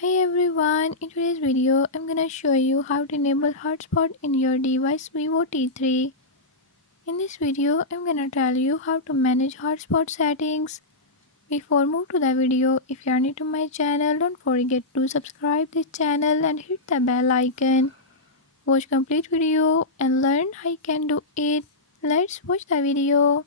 Hi everyone, in today's video I'm gonna show you how to enable hotspot in your device Vivo T3. In this video I'm gonna tell you how to manage hotspot settings. Before move to the video, if you are new to my channel, don't forget to subscribe this channel and hit the bell icon. Watch complete video and learn how you can do it. Let's watch the video.